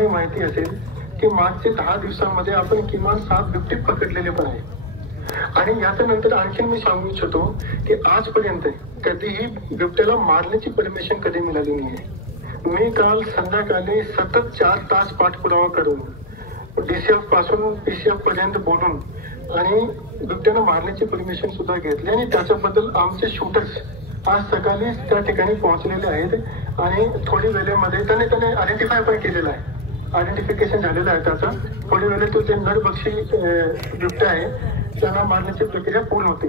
तुम्हालाही माहिती असेल की मागचे 10 दिवसांमध्ये आपण किमान 7 बिबटे पकडलेले पण आहे. आणि याच्या नंतर आणखीन मी सांगू इच्छितो की आजपर्यंत कधीही बिबट्याला मारण्याची परमिशन कधी मिळाली नाही. मी काल संध्याकाळी सतत 4 तास पाठपुरावा करून DCF पासून PCF पर्यंत बोलून आणि बिबट्याला मारण्याची परमिशन सुद्धा घेतली आणि त्याच्याबद्दल आमचे शूटर्स आज सकाळी त्या ठिकाणी पोहोचलेले आहेत आणि थोडी वेळेमध्ये त्याने आयडेंटिफाय पण केलेलं आहे. आयडेंटिफिकेशन झालेलं आहे त्याचं. थोडी वेळेत तो जे नरभक्षी बिबटे आहे त्यांना मारण्याची प्रक्रिया पूर्ण होते.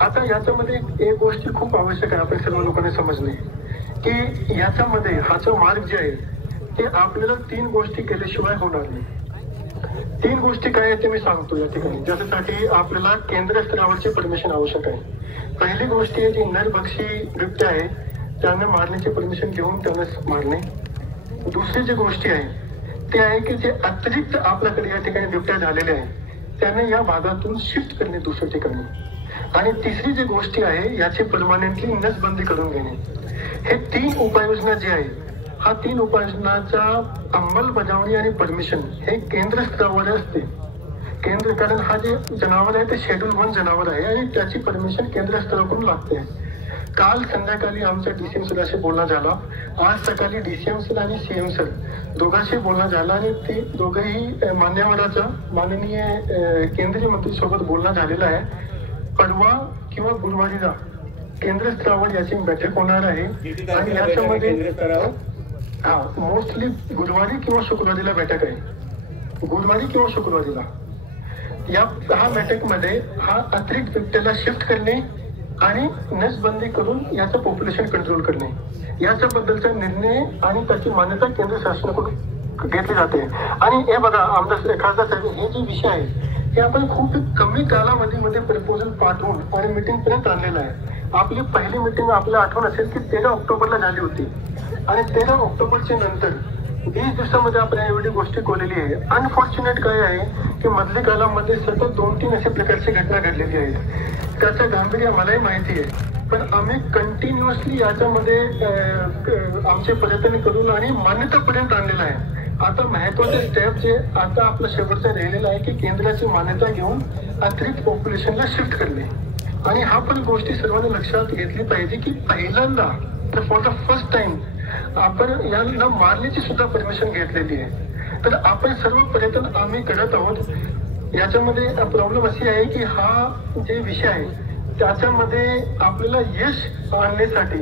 आता याच्यामध्ये एक गोष्ट खूप आवश्यक आहे आपण सर्व लोकांनी समजणे की याच्यामध्ये हाचा मार्ग जे आहे ते आपल्याला 3 गोष्टी केल्याशिवाय होणार नाही. 3 गोष्टी काय आहेत ते मी सांगतो या ठिकाणी. ज्याच्यासाठी आपल्याला केंद्र स्तरावरची परमिशन आवश्यक आहे. पहिली गोष्ट आहे जी नरभक्षी बिबटे आहे त्यांना मारण्याची परमिशन घेऊन त्यांना मारणे. दुसरी जी गोष्टी आहे ते आहे की जे अतिरिक्त आपल्याकडे या ठिकाणी बिबट्या झालेले आहे त्यांना या भागातून शिफ्ट करणे दुसऱ्या ठिकाणी. आणि तिसरी जी गोष्टी आहे याची परमानंटली नसबंदी करून घेणे. हे 3 उपाययोजना जी आहे हा 3 उपाययोजनाचा अंमलबजावणी आणि परमिशन हे केंद्र स्तरावर असते. केंद्र कारण हा जे जनावर आहे ते शेड्यूल 1 जनावर आहे आणि त्याची परमिशन केंद्र स्तराकडून लागते. काल संध्याकाळी आमचा DCM सरांशी बोलणं झाला. आज सकाळी DCM सर आणि CM सर दोघांशी बोलणं झालं आणि ते दोघंही मान्यवराचा माननीय केंद्रीय मंत्री सोबत बोलणं झालेलं आहे. परवा किंवा गुरुवारीला केंद्र स्तरावर याची बैठक होणार आहे आणि याच्यामध्ये मोस्टली गुरुवारी किंवा शुक्रवारीला बैठक आहे. गुरुवारी किंवा शुक्रवारीला या बैठकमध्ये हा अतिरिक्त बिबट्याला शिफ्ट करणे आणि नसबंदी करून याचं पॉप्युलेशन कंट्रोल करणे याच्याबद्दलचा निर्णय आणि त्याची मान्यता केंद्र शासनाकडून घेतली जाते. आणि हे बघा आमदार खासदार साहेब हे जे विषय आहे हे आपण खूप कमी कालावधीमध्ये प्रपोजल पाठवून आणि मीटिंग पर्यंत आणलेलं आहे. आपली पहिली मीटिंग आपल्याला आठवण असेल की 13 ऑक्टोबरला झाली होती आणि 13 ऑक्टोबरच्या नंतर 20 दिवसामध्ये आपण एवढी गोष्टी केलेली आहे. अनफॉर्च्युनेट काय आहे की मधल्या कालामध्ये सतत 2-3 अशा प्रकारची घटना घडलेली आहे. त्याचं गांभीर्य मलाही माहिती आहे पण आम्ही कंटिन्युअसली याच्यामध्ये आमचे प्रयत्न करून आणि मान्यतापर्यंत आणलेलं आहे. आता महत्वाचे स्टेप जे आता आपलं शेवटचं राहिलेलं आहे की केंद्राची मान्यता घेऊन अतिरिक्त पॉप्युलेशनला शिफ्ट करणे. आणि हा पण गोष्टी सर्वांनी लक्षात घेतली पाहिजे की पहिल्यांदा फॉर द फर्स्ट टाइम आपण यांना मारण्याची सुद्धा परमिशन घेतलेली आहे. तर आपण सर्व प्रयत्न आम्ही करत आहोत. याच्यामध्ये प्रॉब्लेम अशी आहे की हा जे विषय आहे त्याच्यामध्ये आपल्याला यश आणण्यासाठी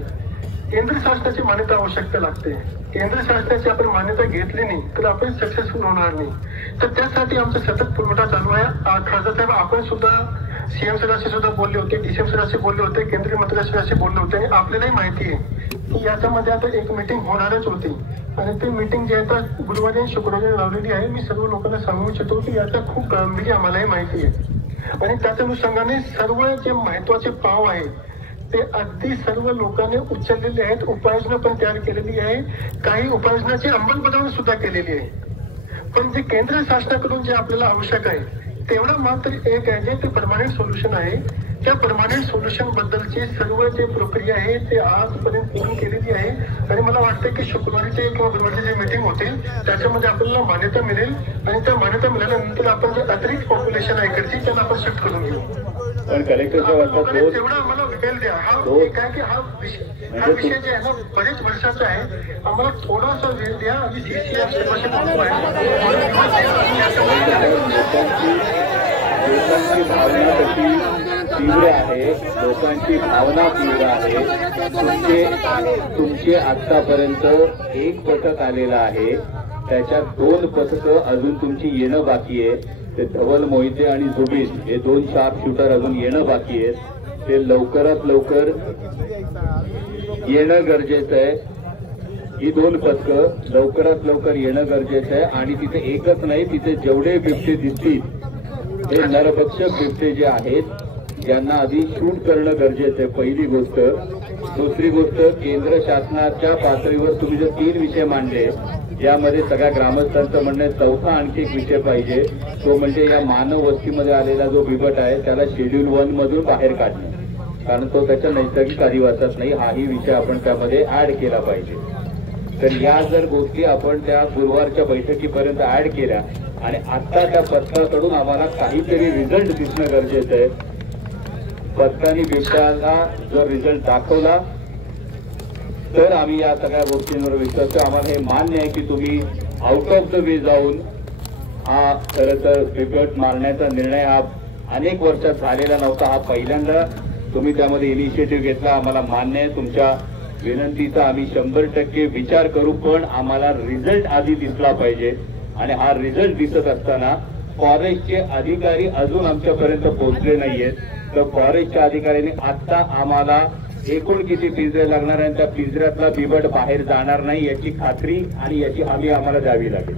केंद्र शासनाची मान्यता आवश्यकता लागते. केंद्र शासनाची आपण मान्यता घेतली नाही तर आपण सक्सेसफुल होणार नाही. तर त्यासाठी आमचा सतत पुरवठा चालू आहे. खासदार साहेब आपण सुद्धा CM सरांशी सुद्धा बोलले होते, DCM सरांशी बोलले होते, केंद्रीय मंत्र्यांशी बोलले होते. आपल्यालाही माहिती आहे की याच्यामध्ये आता एक मीटिंग होणारच होती आणि ती मीटिंग जी आता गुरुवारी आणि शुक्रवारी लावलेली आहे. मी सर्व लोकांना सांगू इच्छितो की याचा खूप गांभीर्य आम्हालाही माहिती आहे आणि त्याच्या अनुषंगाने सर्व जे महत्वाचे पाव आहे ते अगदी सर्व लोकांनी उचललेले आहेत. उपाययोजना पण तयार केलेली आहे. काही उपाययोजनाची अंमलबजावणी सुद्धा केलेली आहे. पण जे केंद्र शासनाकडून जे आपल्याला आवश्यक आहे तेवढं मात्र एक आहे जे ते परमानंट सोल्युशन आहे. त्या परमानंट सोल्युशन बद्दलची सर्व जे प्रक्रिया आहे ते आजपर्यंत पूर्ण केलेली आहे आणि मला वाटतं की शुक्रवारीचे किंवा गुरुवारचे जे मीटिंग होतील त्याच्यामध्ये आपल्याला मान्यता मिळेल आणि त्या मान्यता मिळाल्यानंतर आपण जे अतिरिक्त पॉप्युलेशन आहे इकडची त्यांना आपण शिफ्ट करून घेऊ. पण कलेक्टरच्या तेवढा आम्हाला वेळ द्या. हा एक आहे की हा विषय जे आहे ना बरेच वर्षाचा आहे. आम्हाला थोडासा वेळ द्या आणि CCF लोकांची भावना कशी तीव्र आहे, लोकांची भावना तीव्र आहे. तुमचे आतापर्यंत 1 पथक आलेलं आहे, त्याच्यात 2 पथकं अजून तुमची येणं बाकी आहे. ते धवल मोहिते आणि जुबीन हे 2 शार्प शूटर अजून येणं बाकी आहेत. ते लवकरात लवकर येणं गरजेचं आहे. ही 2 पथकं लवकरात लवकर येणं गरजेचं आहे आणि तिथे एकच नाही, तिथे जेवढे बिबटे दिसतील हे नरभक्षक बिबटे जे आहेत यांना आधी शूट करणं गरजेचं आहे, पहिली गोष्ट. दुसरी गोष्ट, केंद्र शासनाच्या पातळीवर तुम्ही जे 3 विषय मांडले यामध्ये सगळ्या ग्रामस्थांचं म्हणणं चौथा आणखी एक विषय पाहिजे, तो म्हणजे या मानव वस्तीमध्ये आलेला जो बिबट आहे त्याला शेड्यूल 1 मधून बाहेर काढणे, कारण तो त्याच्या नैसर्गिक अधिवासात नाही. हाही विषय आपण त्यामध्ये ऍड केला पाहिजे. तर या जर गोष्टी आपण त्या गुरुवारच्या बैठकीपर्यंत ऍड केल्या आणि आता त्या पथकाकडून आम्हाला काहीतरी रिझल्ट दिसणं गरजेचं आहे. पथकाने बिबट्याला जर रिझल्ट दाखवला तर आम्ही या सगळ्या गोष्टींवर विश्वास. आम्हाला हे मान्य आहे की तुम्ही आउट ऑफ द वे जाऊन हा खरं तर बिबट मारण्याचा निर्णय हा अनेक वर्षात झालेला नव्हता. हा पहिल्यांदा तुम्ही त्यामध्ये इनिशिएटिव्ह घेतला. आम्हाला मान्य आहे. तुमच्या विनंतीचा आम्ही 100% विचार करू, पण आम्हाला रिझल्ट आधी दिसला पाहिजे. आणि हा रिझल्ट दिसत असताना फॉरेस्टचे अधिकारी अजून आमच्यापर्यंत पोहोचले नाहीयेत. तर फॉरेस्टच्या अधिकाऱ्यांनी आता आम्हाला एकूण किती पिंजरे लागणार आणि त्या पिंजऱ्यातला बिबट बाहेर जाणार नाही याची खात्री आणि याची हमी आम्हाला द्यावी लागेल.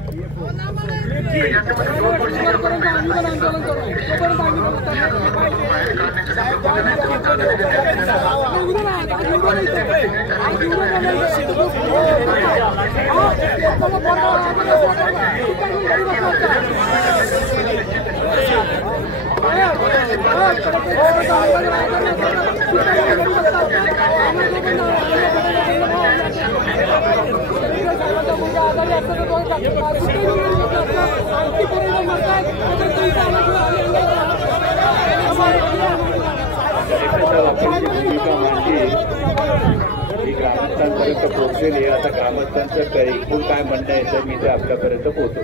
ग्रामस्थांपर्यंत पोहोचलेली. आता ग्रामस्थांचं एकूण काय म्हणणं आहे तर मी ते आपल्यापर्यंत पोहोचवतो.